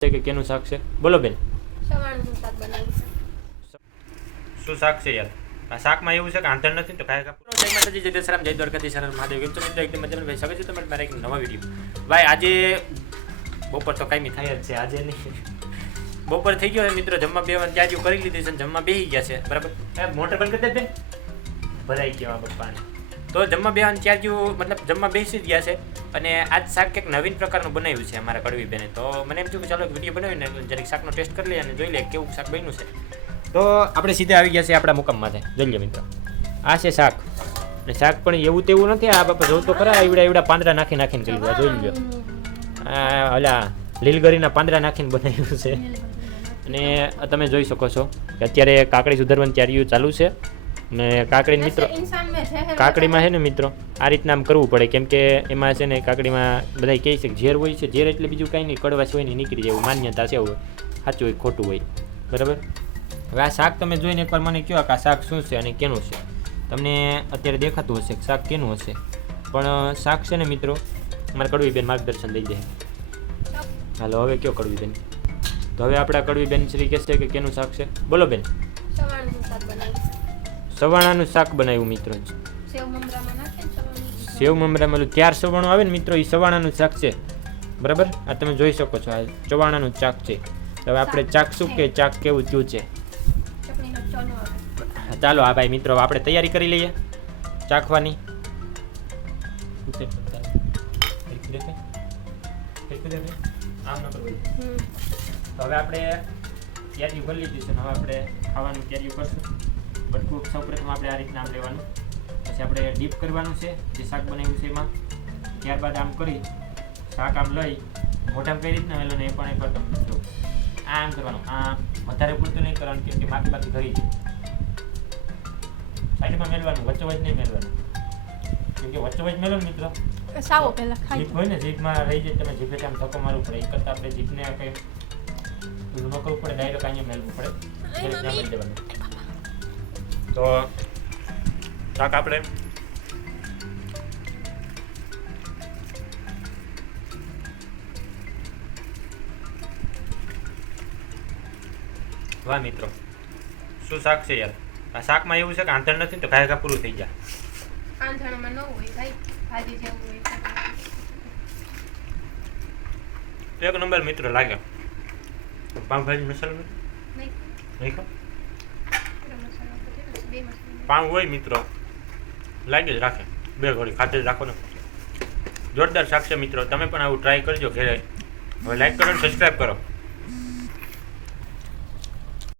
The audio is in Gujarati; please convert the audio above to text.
છે કે કેનું શાક છે? બોલો બેન. સવારનું શાક બનાવ્યું છે. શું શાક છે યાર? આ શાકમાં એવું છે કે આંતર નથી તો કાંઈ કાપું જય માતાજી જય દશરામ જય દ્વારકાથી શરણ મહાદેવ. કેમ છો મિત્રો? એકદમ મજામાં. ભાઈ સ્વાગત છે તમારે મારા એક નવા વીડિયો ભાઈ આજે બપોર તો કાંઈ થાય જ છે. આજે નહીં. બપોર થઈ ગયો છે મિત્રો. જમવા બે ત્યારીઓ કરી લીધી છે અને જમવા બેસી ગયા છે. બરાબર? મોટર બંધ કરી દે બેન. ભરાઈ ગયા બપ્પાને. તો જમવા બેવાની ત્યારીઓ મતલબ જમવા બેસી ગયા છે અને આજ શાક કંઈક નવીન પ્રકારનું બનાવ્યું છે અમારા કડવી બેને. તો મને એમ થયું કે ચાલો એક વીડિયો બનાવીને જરીક શાકનો ટેસ્ટ કરી લઈએ અને જોઈ લઈએ કેવું શાક બન્યું છે. તો આપણે સીધા આવી ગયા છે આપણા મુકામમાં જોઈ લઈએ મિત્રો. આ છે શાક. અને શાક પણ એવું તેવું નથી, આ બાપા જોઉં તો ખરા, એવડા એવડા પાંદડા નાખી નાખીને કરી દીધા જોઈ લો. ઓલા લીલગરીના પાંદડા નાખીને બનાવ્યું છે. અને તમે જોઈ શકો છો કે અત્યારે કાકડી સુધારવાની તૈયારીઓ ચાલુ છે. ને કાકડી મિત્રો કાકડીમાં છે ને મિત્રો આ રીતના આમ કરવું પડે. કેમ કે એમાં છે ને કાકડીમાં બધા કહે છે ઝેર હોય છે ઝેર એટલે બીજું કાંઈ નહીં કડવાશ હોય ને નીકળી જાય એવું માન્યતા છે એવું સાચું હોય ખોટું હોય. બરાબર? હવે આ શાક તમે જોઈને એકવાર મને કહો કે આ શાક શું છે અને કેનું છે. તમને અત્યારે દેખાતું હશે કે શાક કેનું હશે. પણ શાક છે ને મિત્રો મારે કડવી બેન માર્ગદર્શન લઈ જાય હાલો હવે કયો કડવી બેન તો હવે આપણા કડવી બેન શ્રી કહેશે કે કેનું શાક છે? બોલો બેન. સવાણાનું શાક બનાવ્યું મિત્રો. સેવ મમરામાં મમરામાં ઓલું ચાર સવાણું આવે ને મિત્રો એ સવાણાનું શાક છે. બરાબર? આ તમે જોઈ શકો છો આ ચવાણાનું ચાક છે. હવે આપણે ચાક શું કે ચાક કેવું થયું છે? ચાલો આ ભાઈ મિત્રો આપણે તૈયારી કરી લઈએ ચાખવાની. હવે આપણે તૈયારી કરી લીધી છે હવે આપણે ખાવાનું તૈયારી કરશું. બટકું સૌપ્રથમ આપણે આ રીતના આમ લેવાનું. પછી આપણે ડીપ કરવાનું છે જે શાક બનાવ્યું છે એમાં. ત્યારબાદ આમ કરી શાક આમ લઈ મોઢામાં કઈ રીતના મેલો ને એ પણ એકવાર તમે જો આમ કરવાનું. આમ વધારે પૂરતું નહીં કરવાનું કેમ કે બાકી બાકી ઘરી છે. સાઈડમાં મેળવાનું વચ્ચે વચ્ચે નહીં મેળવાનું કેમ કે વચ્ચે વચ્ચે મેળો ને મિત્રો? સાવો પહેલા ખાઈ જીભ હોય ને જીભમાં રહી જાય તમે જીભે આમ ધક્કો મારવું પડે. એ કરતાં આપણે જીભને કંઈ ન કરવું પડે ડાયરેક્ટ અહીંયા મેળવું પડે. તો શાક આપણે. વાહ મિત્રો શું શાક છે યાર? આ શાકમાં એવું છે કે આંતર નથી તો ઘાય ઘા પૂરું થઈ જાય. આંધણમાં ન હોય ભાઈ ભાજી જેવું હોય એક નંબર મિત્ર લાગે. પાઉંભાજી મસાલો? નહીં. નહીં મસાલો પાઉં હોય મિત્રો. લાગી જ રાખે. બે ઘડી ખાતે જ રાખો ને જોરદાર શાક મિત્રો, તમે પણ આવું ટ્રાય કરજો ઘેરે. હવે લાઈક કરો સબસ્ક્રાઈબ કરો.